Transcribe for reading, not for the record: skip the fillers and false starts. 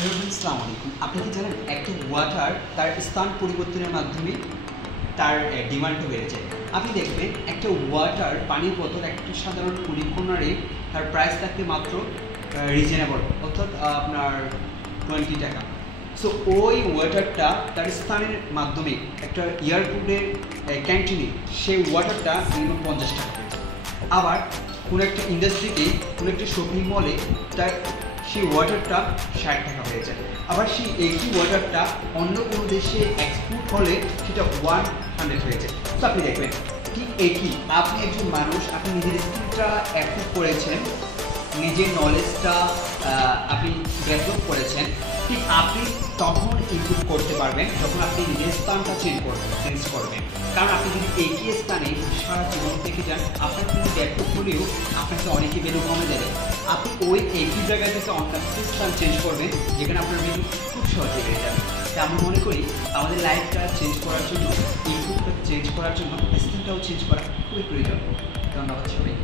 Hello friends, আসসালামু আলাইকুম। আপনি কি জানেন একটা ওয়াটার তার স্থান পরিবর্তনের মাধ্যমে তার ডিমান্ডও বেড়ে যায়। আপনি দেখবেন একটা ওয়াটার পানির বোতল একটা সাধারণ কুড়ি কর্নারে তার প্রাইস থাকবে মাত্র রিজনেবল, অর্থাৎ আপনার 20 টাকা। সো ওই ওয়াটারটা তার স্থানের মাধ্যমে একটা এয়ারপোর্টের ক্যান্টিনে সেই ওয়াটারটা মিনিমাম 50 টাকা পেয়েছে। আবার কোনো একটা ইন্ডাস্ট্রিতে কোনো একটা শপিং মলে তার সেই ওয়াটারটা 60 টাকা হয়ে যায়। আবার সেই একই ওয়াটারটা অন্য কোনো দেশে এক্সপোর্ট হলে সেটা 100 হয়ে যায়। তো আপনি দেখবেন ঠিক একই, আপনি একজন মানুষ, আপনি নিজের স্কিলটা অ্যাপ্রুভ করেছেন, নিজের নলেজটা আপনি ডেভেলপ করেছেন, ঠিক আপনি তখন ইমপ্রুভ করতে পারবেন যখন আপনি নিজের স্থানটা চেঞ্জ করবেন। কারণ আপনি যদি একই স্থানে সারা জীবন থেকে যান, আপনার কোনো ডেভেলপ হলেও আপনাকে অনেকে ভ্যালু কমে দেবে। আপনি ওই একই জায়গায় থেকে অন্য স্থান চেঞ্জ করবেন যেখানে আপনার ভ্যালু খুব সহজে বেড়ে যাবে। তাই আমি মনে করি আমাদের লাইফটা চেঞ্জ করার জন্য, ইমপ্রুভটা চেঞ্জ করার জন্য স্কিলটাও চেঞ্জ করা খুবই প্রয়োজন। ধন্যবাদ সবাই।